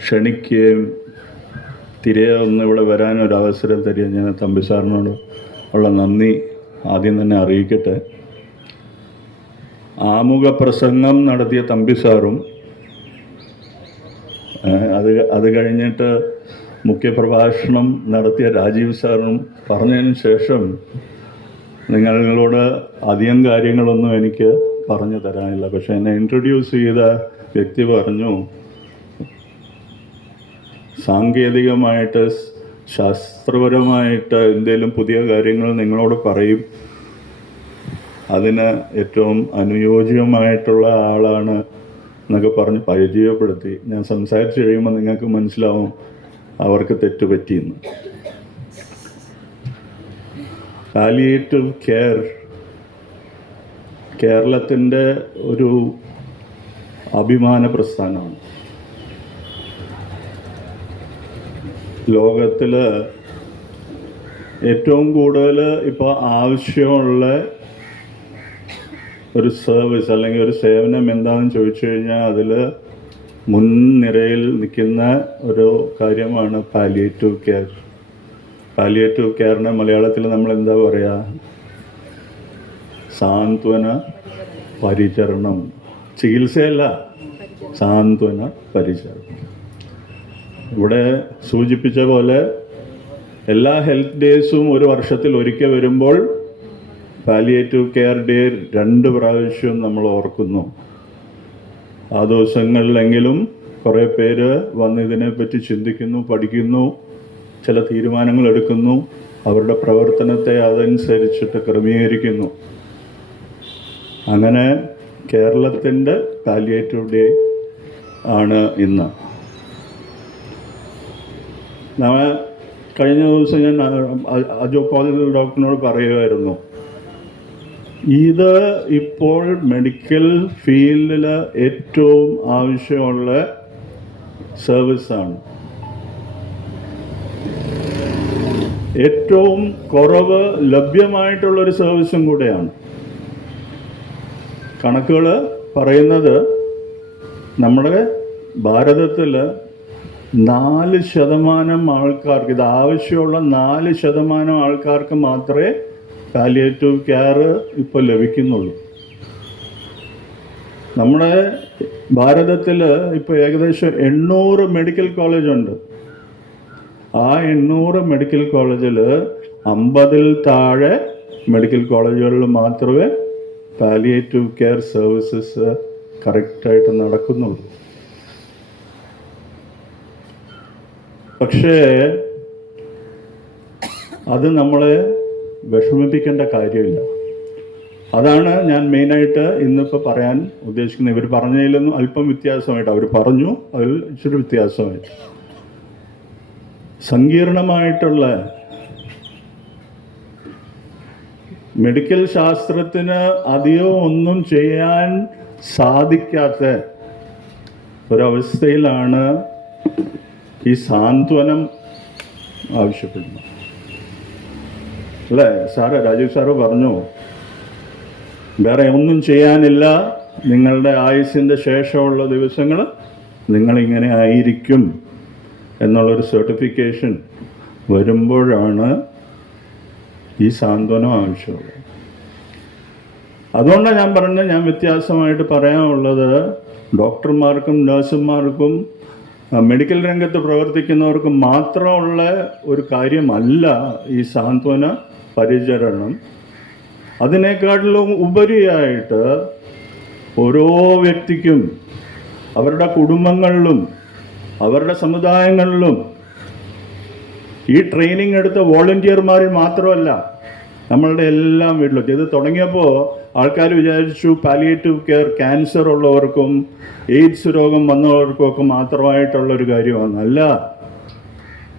ക്ഷണിക്കുകയും തിരികെ ഒന്ന് ഇവിടെ ഒരു അവസരം തരികയും ഞാൻ തമ്പി സാറിനോട് ഉള്ള നന്ദി ആദ്യം തന്നെ അറിയിക്കട്ടെ. ആമുഖ പ്രസംഗം നടത്തിയ തമ്പി സാറും അത് അത് കഴിഞ്ഞിട്ട് മുഖ്യപ്രഭാഷണം നടത്തിയ രാജീവ് സാറും പറഞ്ഞതിന് ശേഷം നിങ്ങളോട് അധികം കാര്യങ്ങളൊന്നും എനിക്ക് പറഞ്ഞു തരാനില്ല. പക്ഷേ എന്നെ ഇൻട്രൊഡ്യൂസ് ചെയ്ത വ്യക്തി പറഞ്ഞു സാങ്കേതികമായിട്ട് ശാസ്ത്രപരമായിട്ട് എന്തെങ്കിലും പുതിയ കാര്യങ്ങൾ നിങ്ങളോട് പറയും. അതിന് ഏറ്റവും അനുയോജ്യമായിട്ടുള്ള ആളാണ് എന്നൊക്കെ പറഞ്ഞ് പരിചയപ്പെടുത്തി. ഞാൻ സംസാരിച്ച് കഴിയുമ്പോൾ നിങ്ങൾക്ക് മനസ്സിലാവും അവർക്ക് തെറ്റുപറ്റിയെന്ന്. പാലിയേറ്റീവ് കെയർ കേരളത്തിന്റെ ഒരു അഭിമാന പ്രസ്ഥാനമാണ്. ലോകത്തിൽ ഏറ്റവും കൂടുതൽ ഇപ്പോൾ ആവശ്യമുള്ള ഒരു സർവീസ് അല്ലെങ്കിൽ ഒരു സേവനം എന്താണെന്ന് ചോദിച്ചു കഴിഞ്ഞാൽ അതിൽ മുൻനിരയിൽ നിൽക്കുന്ന ഒരു കാര്യമാണ് പാലിയേറ്റീവ് കെയർ പാലിയേറ്റീവ് കെയറിന് മലയാളത്തിൽ നമ്മൾ എന്താ പറയുക സാന്ത്വന പരിചരണം. ചികിത്സയല്ല സാന്ത്വന പരിചരണം. ഇവിടെ സൂചിപ്പിച്ച പോലെ എല്ലാ ഹെൽത്ത് ഡേയ്സും ഒരു വർഷത്തിൽ ഒരിക്കൽ വരുമ്പോൾ പാലിയേറ്റീവ് കെയർ ഡേ രണ്ട് പ്രാവശ്യം നമ്മൾ ഓർക്കുന്നു. ആ ദിവസങ്ങളിലെങ്കിലും കുറേ പേര് വന്ന് ഇതിനെപ്പറ്റി ചിന്തിക്കുന്നു പഠിക്കുന്നു ചില തീരുമാനങ്ങൾ എടുക്കുന്നു അവരുടെ പ്രവർത്തനത്തെ അതനുസരിച്ചിട്ട് ക്രമീകരിക്കുന്നു. അങ്ങനെ കേരളത്തിന്റെ പാലിയേറ്റീവ് ഡേ ആണ് ഇന്ന്. നമ്മ കഴിഞ്ഞ ദിവസം ഞാൻ അജോ കോളേജിൽ ഡോക്ടറിനോട് പറയുമായിരുന്നു ഇത് ഇപ്പോൾ മെഡിക്കൽ ഫീൽഡിൽ ഏറ്റവും ആവശ്യമുള്ള സർവീസാണ് ഏറ്റവും കുറവ് ലഭ്യമായിട്ടുള്ളൊരു സർവീസും കൂടെയാണ്. കണക്കുകൾ പറയുന്നത് നമ്മുടെ ഭാരതത്തിൽ നാല് ശതമാനം ആൾക്കാർക്ക് ഇത് ആവശ്യമുള്ള നാല് ശതമാനം ആൾക്കാർക്ക് മാത്രമേ പാലിയേറ്റീവ് കെയർ ഇപ്പോൾ ലഭിക്കുന്നുള്ളൂ. നമ്മുടെ ഭാരതത്തിൽ ഇപ്പോൾ ഏകദേശം എണ്ണൂറ് മെഡിക്കൽ കോളേജുണ്ട് ആ എണ്ണൂറ് മെഡിക്കൽ കോളേജിൽ അമ്പതിൽ താഴെ മെഡിക്കൽ കോളേജുകളിൽ മാത്രമേ പാലിയേറ്റീവ് കെയർ സർവീസസ് കറക്റ്റായിട്ട് നടക്കുന്നുള്ളൂ. പക്ഷേ അത് നമ്മളെ വിഷമിപ്പിക്കേണ്ട കാര്യമില്ല. അതാണ് ഞാൻ മെയിനായിട്ട് ഇന്നിപ്പോൾ പറയാൻ ഉദ്ദേശിക്കുന്നത്. ഇവർ പറഞ്ഞതിലൊന്നും അല്പം വ്യത്യാസമായിട്ട് അവർ പറഞ്ഞു. അതിൽ ഇച്ചിരി വ്യത്യാസമായി. സങ്കീർണമായിട്ടുള്ള മെഡിക്കൽ ശാസ്ത്രത്തിന് അധികം ഒന്നും ചെയ്യാൻ സാധിക്കാത്ത ഒരവസ്ഥയിലാണ് ഈ സാന്ത്വനം ആവശ്യപ്പെടുന്നു. അല്ലേ? സാറ് രാജീവ് സാറ് പറഞ്ഞു വേറെ ഒന്നും ചെയ്യാനില്ല. നിങ്ങളുടെ ആയുസിന്റെ ശേഷമുള്ള ദിവസങ്ങൾ നിങ്ങളിങ്ങനെ ആയിരിക്കും എന്നുള്ളൊരു സർട്ടിഫിക്കേഷൻ വരുമ്പോഴാണ് ഈ സാന്ത്വനം ആവശ്യമുള്ളത്. അതുകൊണ്ടാണ് ഞാൻ പറഞ്ഞത് ഞാൻ വ്യത്യാസമായിട്ട് പറയാനുള്ളത് ഡോക്ടർമാർക്കും നഴ്സുമാർക്കും മെഡിക്കൽ രംഗത്ത് പ്രവർത്തിക്കുന്നവർക്ക് മാത്രമുള്ള ഒരു കാര്യമല്ല ഈ സാന്ത്വന പരിചരണം. അതിനേക്കാട്ടിലും ഉപരിയായിട്ട് ഓരോ വ്യക്തിക്കും അവരുടെ കുടുംബങ്ങളിലും അവരുടെ സമുദായങ്ങളിലും ഈ ട്രെയിനിങ് എടുത്ത വോളണ്ടിയർമാരിൽ മാത്രമല്ല നമ്മളുടെ എല്ലാം വീട്ടിലും. ഇത് തുടങ്ങിയപ്പോൾ ആൾക്കാർ വിചാരിച്ചു പാലിയേറ്റീവ് കെയർ ക്യാൻസർ ഉള്ളവർക്കും എയ്ഡ്സ് രോഗം വന്നവർക്കും ഒക്കെ മാത്രമായിട്ടുള്ളൊരു കാര്യമാണ്. അല്ല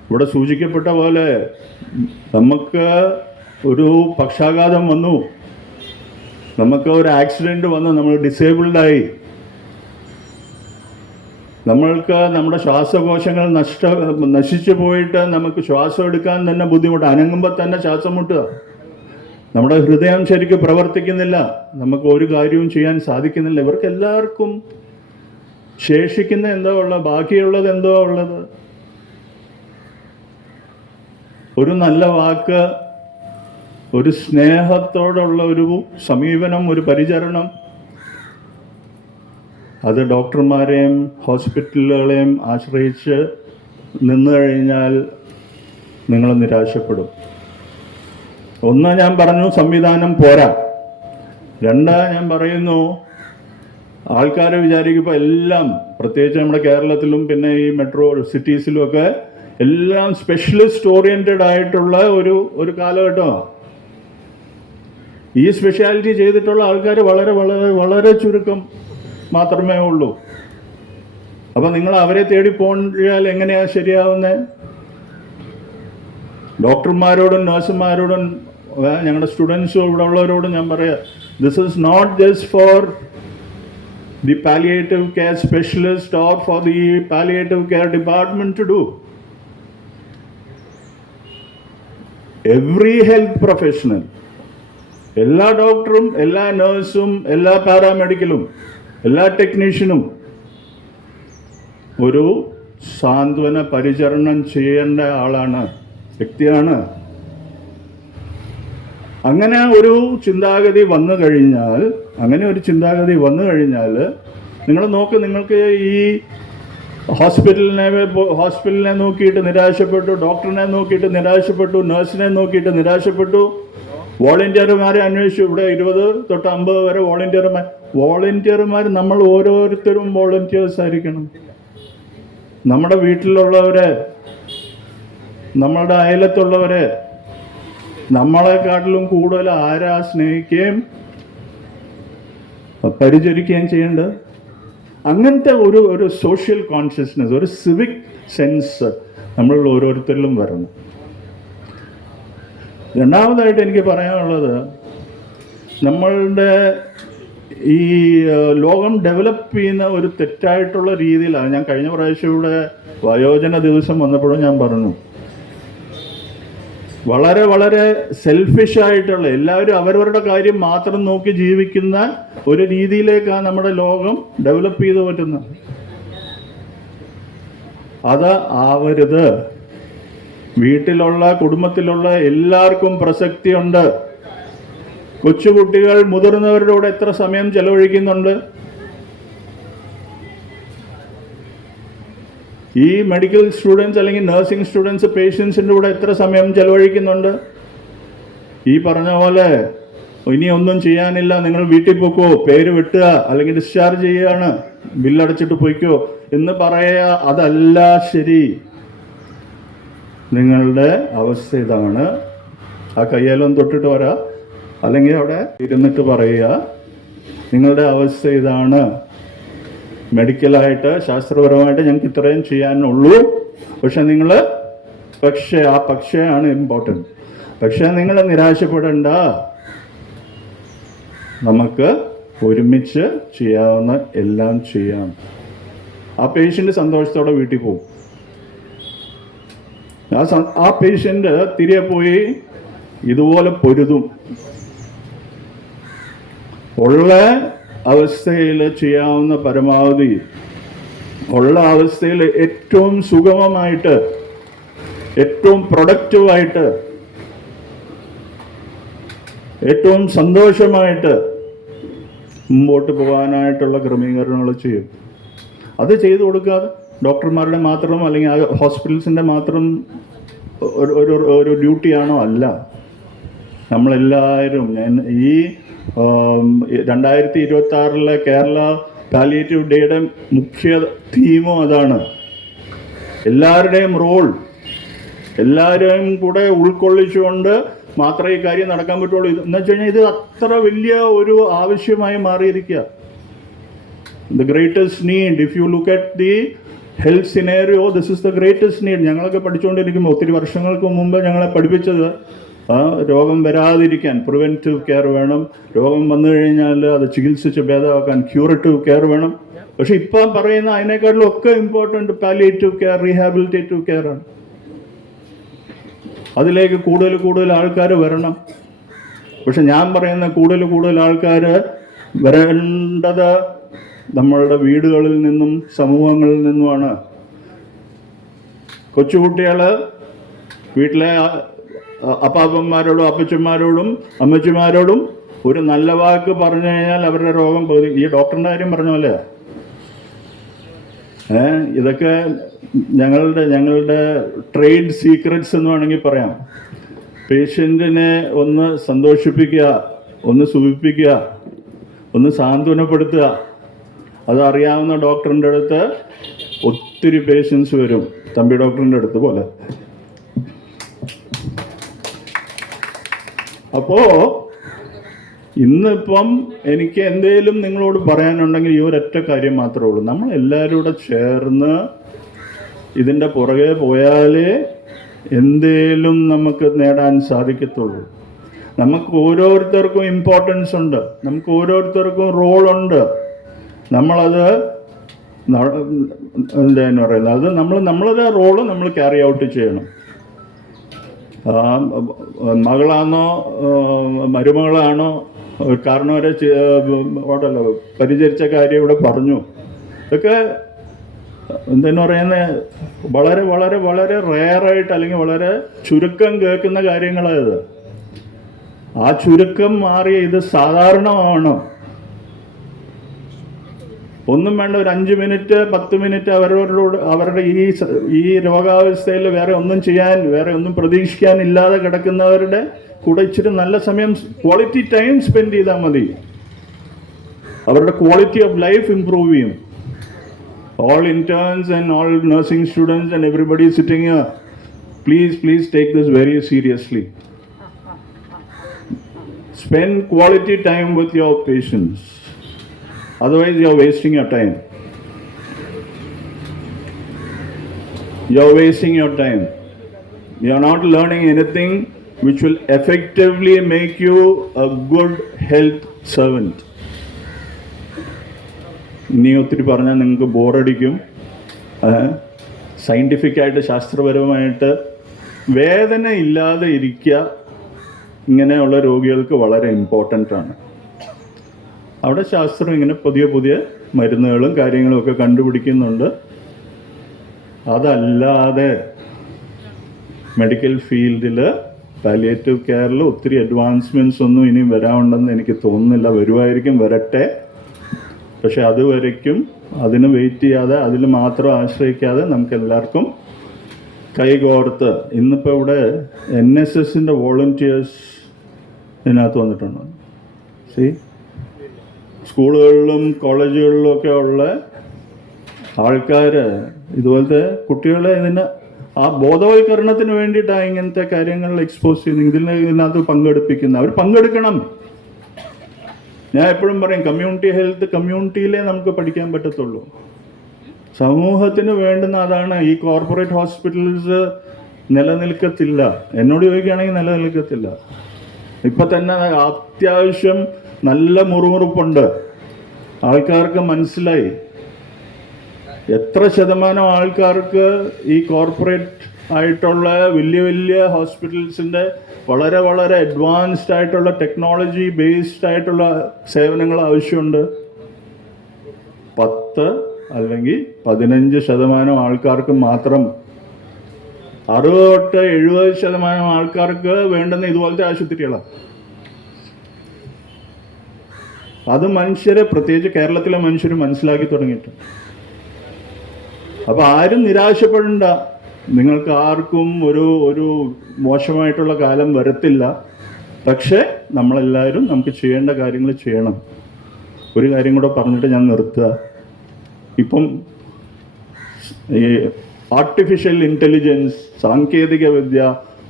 ഇവിടെ സൂചിക്കപ്പെട്ട പോലെ നമുക്ക് ഒരു പക്ഷാഘാതം വന്നു. നമുക്ക് ഒരു ആക്സിഡന്റ് വന്നു നമ്മൾ ഡിസേബിൾഡായി നമ്മൾക്ക് നമ്മുടെ ശ്വാസകോശങ്ങൾ നഷ്ട നശിച്ചു പോയിട്ട് നമുക്ക് ശ്വാസം എടുക്കാൻ തന്നെ ബുദ്ധിമുട്ട് അനങ്ങുമ്പോൾ തന്നെ ശ്വാസം മുട്ടുക. നമ്മുടെ ഹൃദയം ശരിക്കും പ്രവർത്തിക്കുന്നില്ല. നമുക്ക് ഒരു കാര്യവും ചെയ്യാൻ സാധിക്കുന്നില്ല. ഇവർക്ക് എല്ലാവർക്കും ശേഷിക്കുന്ന എന്തോ ഉള്ളത് ബാക്കിയുള്ളത് എന്തോ ഉള്ളത്. ഒരു നല്ല വാക്ക് ഒരു സ്നേഹത്തോടുള്ള ഒരു സമീപനം ഒരു പരിചരണം അത് ഡോക്ടർമാരെയും ഹോസ്പിറ്റലുകളെയും ആശ്രയിച്ച് നിന്നു കഴിഞ്ഞാൽ നിങ്ങൾ നിരാശപ്പെടും. ഒന്ന് ഞാൻ പറഞ്ഞു സംവിധാനം പോരാ. രണ്ട് ഞാൻ പറയുന്നു ആൾക്കാരെ വിചാരിക്കുമ്പോൾ എല്ലാം പ്രത്യേകിച്ച് നമ്മുടെ കേരളത്തിലും പിന്നെ ഈ മെട്രോ സിറ്റീസിലും ഒക്കെ എല്ലാം സ്പെഷ്യലിസ്റ്റ് ഓറിയന്റഡ് ആയിട്ടുള്ള ഒരു ഒരു കാലഘട്ടമാണ് ഈ സ്പെഷ്യാലിറ്റി ചെയ്തിട്ടുള്ള ആൾക്കാർ വളരെ വളരെ വളരെ ചുരുക്കം മാത്രമേ ഉള്ളൂ. അപ്പം നിങ്ങൾ അവരെ തേടി പോയാൽ എങ്ങനെയാ ശരിയാവുന്നത് ഡോക്ടർമാരോടും നഴ്സുമാരോടും ഞങ്ങളുടെ സ്റ്റുഡൻസും ഇവിടെ ഉള്ളവരോടും ഞാൻ പറയാം this is not just for the palliative care specialist or for the palliative care department to do every health professional എല്ലാ ഡോക്ടറും എല്ലാ നേഴ്സും എല്ലാ പാരാമെഡിക്കലും എല്ലാ ടെക്നീഷ്യനും ഒരു സാന്ത്വന പരിചരണം ചെയ്യേണ്ട ആളാണ് വ്യക്തിയാണ്. അങ്ങനെ ഒരു ചിന്താഗതി വന്നു കഴിഞ്ഞാൽ അങ്ങനെ ഒരു ചിന്താഗതി വന്നു കഴിഞ്ഞാൽ നിങ്ങൾ നോക്ക് നിങ്ങൾക്ക് ഈ ഹോസ്പിറ്റലിനെ ഹോസ്പിറ്റലിനെ നോക്കിയിട്ട് നിരാശപ്പെട്ടു ഡോക്ടറിനെ നോക്കിയിട്ട് നിരാശപ്പെട്ടു നഴ്സിനെ നോക്കിയിട്ട് നിരാശപ്പെട്ടു. വോളണ്ടിയർമാരെ അന്വേഷിച്ചു. ഇവിടെ ഇരുപത് തൊട്ട് അമ്പത് വരെ വോളണ്ടിയർമാർ വോളണ്ടിയർമാർ നമ്മൾ ഓരോരുത്തരും വോളണ്ടിയേഴ്സ് ആയിരിക്കണം. നമ്മുടെ വീട്ടിലുള്ളവരെ നമ്മളുടെ അയലത്തുള്ളവരെ നമ്മളെക്കാട്ടിലും കൂടുതൽ ആരാ സ്നേഹിക്കുകയും പരിചരിക്കുകയും ചെയ്യേണ്ടത്? അങ്ങനത്തെ ഒരു ഒരു സോഷ്യൽ കോൺഷ്യസ്നെസ് ഒരു സിവിക് സെൻസ് നമ്മളിൽ ഓരോരുത്തരിലും വരണം. രണ്ടാമതായിട്ട് എനിക്ക് പറയാനുള്ളത് നമ്മളുടെ ഈ ലോകം ഡെവലപ്പ് ചെയ്യുന്ന ഒരു തെറ്റായിട്ടുള്ള രീതിയിലാണ്. ഞാൻ കഴിഞ്ഞ പ്രാവശ്യം ഇവിടെ വയോജന ദിവസം വന്നപ്പോഴും ഞാൻ പറഞ്ഞു. വളരെ വളരെ സെൽഫിഷ് ആയിട്ടുള്ള എല്ലാവരും അവരവരുടെ കാര്യം മാത്രം നോക്കി ജീവിക്കുന്ന ഒരു രീതിയിലേക്കാണ് നമ്മുടെ ലോകം ഡെവലപ്പ് ചെയ്ത് പറ്റുന്നത്. അത് ആവരുത്. വീട്ടിലുള്ള കുടുംബത്തിലുള്ള എല്ലാവർക്കും പ്രസക്തിയുണ്ട്. കൊച്ചുകുട്ടികൾ മുതിർന്നവരുടെ കൂടെ എത്ര സമയം ചെലവഴിക്കുന്നുണ്ട്? ഈ മെഡിക്കൽ സ്റ്റുഡൻസ് അല്ലെങ്കിൽ നഴ്സിംഗ് സ്റ്റുഡൻസ് പേഷ്യൻസിന്റെ കൂടെ എത്ര സമയം ചെലവഴിക്കുന്നുണ്ട്? ഈ പറഞ്ഞ പോലെ ഇനി ഒന്നും ചെയ്യാനില്ല നിങ്ങൾ വീട്ടിൽ പോക്കോ പേര് വെട്ടുക അല്ലെങ്കിൽ ഡിസ്ചാർജ് ചെയ്യുകയാണ് ബില്ലടച്ചിട്ട് പോയിക്കോ എന്ന് പറയുക അതല്ല ശരി. നിങ്ങളുടെ അവസ്ഥ ഇതാണ്. ആ കയ്യേലം തൊട്ടിട്ട് വരാ. അല്ലെങ്കിൽ അവിടെ ഇരുന്നിട്ട് പറയുക നിങ്ങളുടെ അവസ്ഥ ഇതാണ്. മെഡിക്കലായിട്ട് ശാസ്ത്രപരമായിട്ട് ഞങ്ങൾക്ക് ഇത്രയും ചെയ്യാനുള്ളൂ. പക്ഷെ നിങ്ങൾ പക്ഷേ ആ പക്ഷേയാണ് ഇമ്പോർട്ടന്റ് പക്ഷേ നിങ്ങൾ നിരാശപ്പെടേണ്ട. നമുക്ക് ഒരുമിച്ച് ചെയ്യാവുന്ന എല്ലാം ചെയ്യാം. ആ പേഷ്യന്റ് സന്തോഷത്തോടെ വീട്ടിൽ പോകും. ആ ആ പേഷ്യന്റ് തിരികെ പോയി ഇതുപോലെ പൊരുതും. ഉള്ള അവസ്ഥയിൽ ചെയ്യാവുന്ന പരമാവധി ഉള്ള അവസ്ഥയിൽ ഏറ്റവും സുഗമമായിട്ട് ഏറ്റവും പ്രൊഡക്റ്റീവായിട്ട് ഏറ്റവും സന്തോഷമായിട്ട് മുമ്പോട്ട് പോകാനായിട്ടുള്ള ക്രമീകരണങ്ങൾ ചെയ്യും. അത് ചെയ്തു കൊടുക്കാതെ ഡോക്ടർമാരുടെ മാത്രം അല്ലെങ്കിൽ ഹോസ്പിറ്റൽസിന്റെ മാത്രം ഒരു ഒരു ഡ്യൂട്ടിയാണോ അല്ല. നമ്മളെല്ലാവരും ഞാൻ ഈ രണ്ടായിരത്തി ഇരുപത്തി ആറിലെ കേരള പാലിയേറ്റീവ് ഡേയുടെ മുഖ്യ തീമും അതാണ്. എല്ലാവരുടെയും റോൾ എല്ലാവരെയും കൂടെ ഉൾക്കൊള്ളിച്ചുകൊണ്ട് മാത്രമേ ഈ കാര്യം നടക്കാൻ പറ്റുള്ളൂ. എന്ന് വെച്ച് ഇത് അത്ര വലിയ ഒരു ആവശ്യമായി മാറിയിരിക്കുക. The greatest need if you look at the health scenario this is the greatest need ഞങ്ങളൊക്കെ പഠിച്ചുകൊണ്ടിരിക്കുമ്പോൾ ഒത്തിരി വർഷങ്ങൾക്ക് മുമ്പ് ഞങ്ങളെ പഠിപ്പിച്ചത് ആ, രോഗം വരാതിരിക്കാൻ പ്രിവെന്റീവ് കെയർ വേണം. രോഗം വന്നു കഴിഞ്ഞാൽ അത് ചികിത്സിച്ച് ഭേദമാക്കാൻ ക്യൂറേറ്റീവ് കെയർ വേണം. പക്ഷെ ഇപ്പം പറയുന്ന അതിനേക്കാളും ഒക്കെ important palliative care rehabilitative care ആണ്. അതിലേക്ക് കൂടുതൽ കൂടുതൽ ആൾക്കാർ വരണം. പക്ഷെ ഞാൻ പറയുന്ന കൂടുതൽ കൂടുതൽ ആൾക്കാർ വരേണ്ടത് നമ്മളുടെ വീടുകളിൽ നിന്നും സമൂഹങ്ങളിൽ നിന്നുമാണ്. കൊച്ചുകുട്ടികൾ വീട്ടിലെ അപ്പാപ്പന്മാരോടും അപ്പച്ചന്മാരോടും അമ്മച്ചിമാരോടും ഒരു നല്ല വാക്ക് പറഞ്ഞു കഴിഞ്ഞാൽ അവരുടെ രോഗം പകുതി ഈ ഡോക്ടറിന്റെ കാര്യം പറഞ്ഞ ഏ ഇതൊക്കെ ഞങ്ങളുടെ ഞങ്ങളുടെ ട്രേഡ് സീക്രറ്റ്സ് എന്ന് വേണമെങ്കിൽ പറയാം. പേഷ്യന്റിനെ ഒന്ന് സന്തോഷിപ്പിക്കുക ഒന്ന് സുഖിപ്പിക്കുക ഒന്ന് സാന്ത്വനപ്പെടുത്തുക. അതറിയാവുന്ന ഡോക്ടറിന്റെ അടുത്ത് ഒത്തിരി പേഷ്യൻസ് വരും. തമ്പി ഡോക്ടറിന്റെ അടുത്ത് പോലെ. അപ്പോൾ ഇന്നിപ്പം എനിക്ക് എന്തേലും നിങ്ങളോട് പറയാനുണ്ടെങ്കിൽ ഈ ഒരൊറ്റ കാര്യം മാത്രമേ ഉള്ളൂ. നമ്മൾ എല്ലാവരും കൂടെ ചേർന്ന് ഇതിന്റെ പുറകെ പോയാലേ എന്തേലും നമുക്ക് നേടാൻ സാധിക്കത്തുള്ളൂ. നമുക്ക് ഓരോരുത്തർക്കും ഇമ്പോർട്ടൻസ് ഉണ്ട്. നമുക്ക് ഓരോരുത്തർക്കും റോളുണ്ട് നമ്മളത് എന്താ പറയുന്നത്? അത് നമ്മൾ നമ്മളത് റോൾ നമ്മൾ ക്യാരി ഔട്ട് ചെയ്യണം. മകളാണോ മരുമകളാണോ കാരണവരെ ഓടല്ലോ പരിചരിച്ച കാര്യം ഇവിടെ പറഞ്ഞു. ഇതൊക്കെ എന്തെന്ന് പറയുന്നത് വളരെ വളരെ വളരെ റെയറായിട്ട് അല്ലെങ്കിൽ വളരെ ചുരുക്കം കേൾക്കുന്ന കാര്യങ്ങളായത് ആ ചുരുക്കം മാറിയ ഇത് സാധാരണമാവണം ഒന്നും വേണ്ട ഒരു അഞ്ച് മിനിറ്റ് പത്ത് മിനിറ്റ് അവരോട് അവരുടെ ഈ ഈ രോഗാവസ്ഥയിൽ വേറെ ഒന്നും ചെയ്യാൻ വേറെ ഒന്നും പ്രതീക്ഷിക്കാൻ ഇല്ലാതെ കിടക്കുന്നവരുടെ കൂടെ ഇച്ചിരി നല്ല സമയം ക്വാളിറ്റി ടൈം സ്പെൻഡ് ചെയ്താൽ മതി അവരുടെ ക്വാളിറ്റി ഓഫ് ലൈഫ് ഇംപ്രൂവ് ചെയ്യും all interns and all nursing students and everybody sitting please please take this very seriously. Spend quality time with your patients. Otherwise, you are wasting your time. You are wasting your time. You are not learning anything which will effectively make you a good health servant. ഇനി ഒത്തിരി പറഞ്ഞാൽ നിങ്ങൾക്ക് ബോറടിക്കും സയന്റിഫിക്കായിട്ട് ശാസ്ത്രപരമായിട്ട് വേദന ഇല്ലാതെ ഇരിക്കുക ഇങ്ങനെയുള്ള രോഗികൾക്ക് വളരെ ഇമ്പോർട്ടന്റ് ആണ് അവിടെ ശാസ്ത്രം ഇങ്ങനെ പുതിയ പുതിയ മരുന്നുകളും കാര്യങ്ങളും ഒക്കെ കണ്ടുപിടിക്കുന്നുണ്ട്. അതല്ലാതെ മെഡിക്കൽ ഫീൽഡിൽ പാലിയേറ്റീവ് കെയറിൽ ഒത്തിരി അഡ്വാൻസ്മെന്റ്സ് ഒന്നും ഇനിയും വരാനുണ്ടെന്ന് എനിക്ക് തോന്നുന്നില്ല. വരുമായിരിക്കും വരട്ടെ. പക്ഷെ അതുവരയ്ക്കും അതിന് വെയിറ്റ് ചെയ്യാതെ അതിൽ മാത്രം ആശ്രയിക്കാതെ നമുക്ക് എല്ലാവർക്കും കൈകോർത്ത് ഇന്നിപ്പോൾ ഇവിടെ എൻ എസ് എസിന്റെ വോളണ്ടിയേഴ്സ് ഇതിനകത്ത് വന്നിട്ടുണ്ട്. സി സ്കൂളുകളിലും കോളേജുകളിലും ഒക്കെ ഉള്ള ആൾക്കാർ ഇതുപോലത്തെ കുട്ടികളെ ഇതിന് ആ ബോധവൽക്കരണത്തിന് വേണ്ടിയിട്ടാണ് ഇങ്ങനത്തെ കാര്യങ്ങൾ എക്സ്പോസ് ചെയ്യുന്നത്. ഇതിൽ ഇതിനകത്ത് പങ്കെടുപ്പിക്കുന്നത്. അവർ പങ്കെടുക്കണം. ഞാൻ എപ്പോഴും പറയും കമ്മ്യൂണിറ്റി ഹെൽത്ത് കമ്മ്യൂണിറ്റിയിലേ നമുക്ക് പഠിക്കാൻ പറ്റത്തുള്ളൂ. സമൂഹത്തിന് വേണ്ടുന്ന അതാണ് ഈ കോർപ്പറേറ്റ് ഹോസ്പിറ്റൽസ് നിലനിൽക്കത്തില്ല. എന്നോട് ചോദിക്കുകയാണെങ്കിൽ നിലനിൽക്കത്തില്ല. ഇപ്പൊ തന്നെ അത്യാവശ്യം നല്ല മുറുമുറുപ്പുണ്ട്. ആൾക്കാർക്ക് മനസ്സിലായി. എത്ര ശതമാനം ആൾക്കാർക്ക് ഈ കോർപ്പറേറ്റ് ആയിട്ടുള്ള വലിയ വലിയ ഹോസ്പിറ്റൽസിന്റെ വളരെ വളരെ അഡ്വാൻസ്ഡ് ആയിട്ടുള്ള ടെക്നോളജി ബേസ്ഡ് ആയിട്ടുള്ള സേവനങ്ങൾ ആവശ്യമുണ്ട്. പത്ത് അല്ലെങ്കിൽ പതിനഞ്ച് ശതമാനം ആൾക്കാർക്ക് മാത്രം അറുപത് തൊട്ട് എഴുപത് ശതമാനം ആൾക്കാർക്ക് വേണ്ടുന്ന ഇതുപോലത്തെ ആശുപത്രികളാണ്. അത് മനുഷ്യരെ പ്രത്യേകിച്ച് കേരളത്തിലെ മനുഷ്യർ മനസ്സിലാക്കി തുടങ്ങിയിട്ടുണ്ട് അപ്പൊ ആരും നിരാശപ്പെടണ്ട. നിങ്ങൾക്ക് ആർക്കും ഒരു ഒരു മോശമായിട്ടുള്ള കാലം വരത്തില്ല. പക്ഷേ നമ്മളെല്ലാവരും നമുക്ക് ചെയ്യേണ്ട കാര്യങ്ങൾ ചെയ്യണം. ഒരു കാര്യം കൂടെ പറഞ്ഞിട്ട് ഞാൻ നിർത്തുക. ഇപ്പം ഈ ആർട്ടിഫിഷ്യൽ ഇന്റലിജൻസ് സാങ്കേതിക വിദ്യ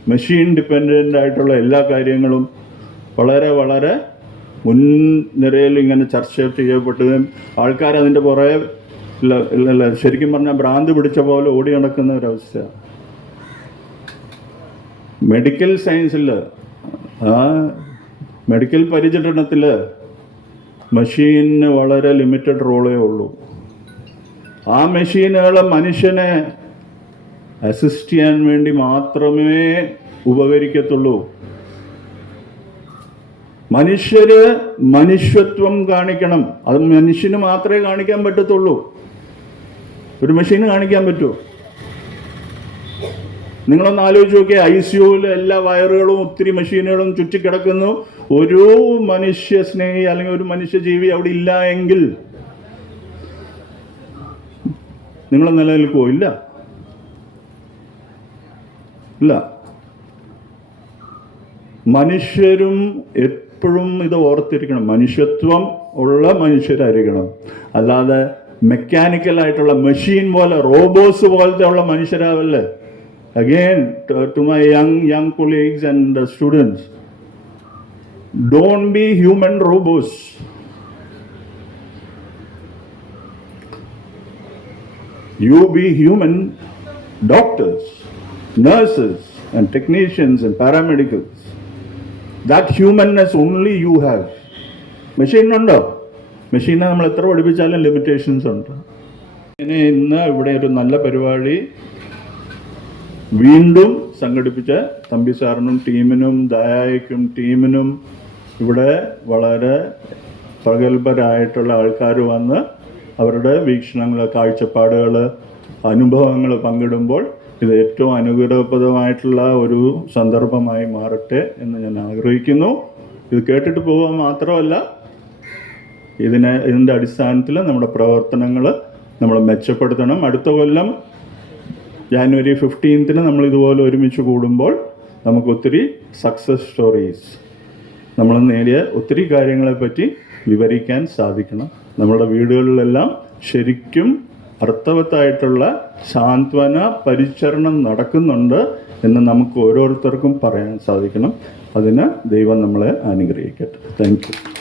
മെഷീൻ ഡിപ്പെൻഡന്റ് ആയിട്ടുള്ള എല്ലാ കാര്യങ്ങളും വളരെ വളരെ മുൻനിരയിൽ ഇങ്ങനെ ചർച്ച ചെയ്യപ്പെട്ടതും ആൾക്കാർ അതിന്റെ പുറകെ ഇല്ല ശരിക്കും പറഞ്ഞാൽ ഭ്രാന്ത് പിടിച്ച പോലെ ഓടി നടക്കുന്ന ഒരവസ്ഥയാണ് മെഡിക്കൽ സയൻസിൽ ആ മെഡിക്കൽ പരിചരണത്തിൽ മെഷീന് വളരെ ലിമിറ്റഡ് റോളേ ഉള്ളൂ. ആ മെഷീനുകൾ മനുഷ്യനെ അസിസ്റ്റ് ചെയ്യാൻ വേണ്ടി മാത്രമേ ഉപകരിക്കത്തുള്ളൂ. മനുഷ്യര് മനുഷ്യത്വം കാണിക്കണം. അത് മനുഷ്യന് മാത്രമേ കാണിക്കാൻ പറ്റത്തുള്ളൂ. ഒരു മെഷീന് കാണിക്കാൻ പറ്റുമോ? നിങ്ങളൊന്ന് ആലോചിച്ച് നോക്കിയാൽ ഐ സിയുവിൽ എല്ലാ വയറുകളും ഒത്തിരി മെഷീനുകളും ചുറ്റിക്കിടക്കുന്നു. ഒരു മനുഷ്യ സ്നേഹി അല്ലെങ്കിൽ ഒരു മനുഷ്യ ജീവി അവിടെ ഇല്ല എങ്കിൽ നിങ്ങൾ നിലനിൽക്കുമോ ഇല്ല. ഇല്ല. മനുഷ്യരും എപ്പോഴും ഇത് ഓർത്തിരിക്കണം. മനുഷ്യത്വം ഉള്ള മനുഷ്യരായിരിക്കണം. അല്ലാതെ മെക്കാനിക്കലായിട്ടുള്ള മെഷീൻ പോലെ റോബോസ് പോലത്തെ ഉള്ള മനുഷ്യരാവല്ലേ? Again to my young young colleagues and students don't be human robots you be human doctors nurses, and technicians and paramedicals. That humanness only you have. മെഷീനുണ്ടോ മെഷീനെ നമ്മൾ എത്ര പഠിപ്പിച്ചാലും ലിമിറ്റേഷൻസ് ഉണ്ട് ഇനി ഇന്ന് ഇവിടെ ഒരു നല്ല പരിപാടി വീണ്ടും സംഘടിപ്പിച്ച തമ്പി സാറിനും ടീമിനും ദയായിക്കും ടീമിനും ഇവിടെ വളരെ പ്രഗത്ഭരായിട്ടുള്ള ആൾക്കാർ വന്ന് അവരുടെ വീക്ഷണങ്ങൾ കാഴ്ചപ്പാടുകൾ അനുഭവങ്ങൾ പങ്കിടുമ്പോൾ ഇത് ഏറ്റവും അനുകൂലപ്രദമായിട്ടുള്ള ഒരു സന്ദർഭമായി മാറട്ടെ എന്ന് ഞാൻ ആഗ്രഹിക്കുന്നു. ഇത് കേട്ടിട്ട് പോവുക മാത്രമല്ല ഇതിനെ ഇതിന്റെ അടിസ്ഥാനത്തിൽ നമ്മുടെ പ്രവർത്തനങ്ങൾ നമ്മൾ മെച്ചപ്പെടുത്തണം. അടുത്ത കൊല്ലം ജാനുവരി ഫിഫ്റ്റീൻത്തിന് നമ്മൾ ഇതുപോലെ ഒരുമിച്ച് കൂടുമ്പോൾ നമുക്ക് ഒത്തിരി സക്സസ് സ്റ്റോറീസ് നമ്മൾ നേടിയ ഒത്തിരി കാര്യങ്ങളെപ്പറ്റി വിവരിക്കാൻ സാധിക്കണം. നമ്മുടെ വീടുകളിലെല്ലാം ശരിക്കും അർത്ഥവത്തായിട്ടുള്ള സാന്ത്വന പരിചരണം നടക്കുന്നുണ്ട് എന്ന് നമുക്ക് ഓരോരുത്തർക്കും പറയാൻ സാധിക്കണം. അതിന് ദൈവം നമ്മളെ അനുഗ്രഹിക്കട്ടെ. താങ്ക്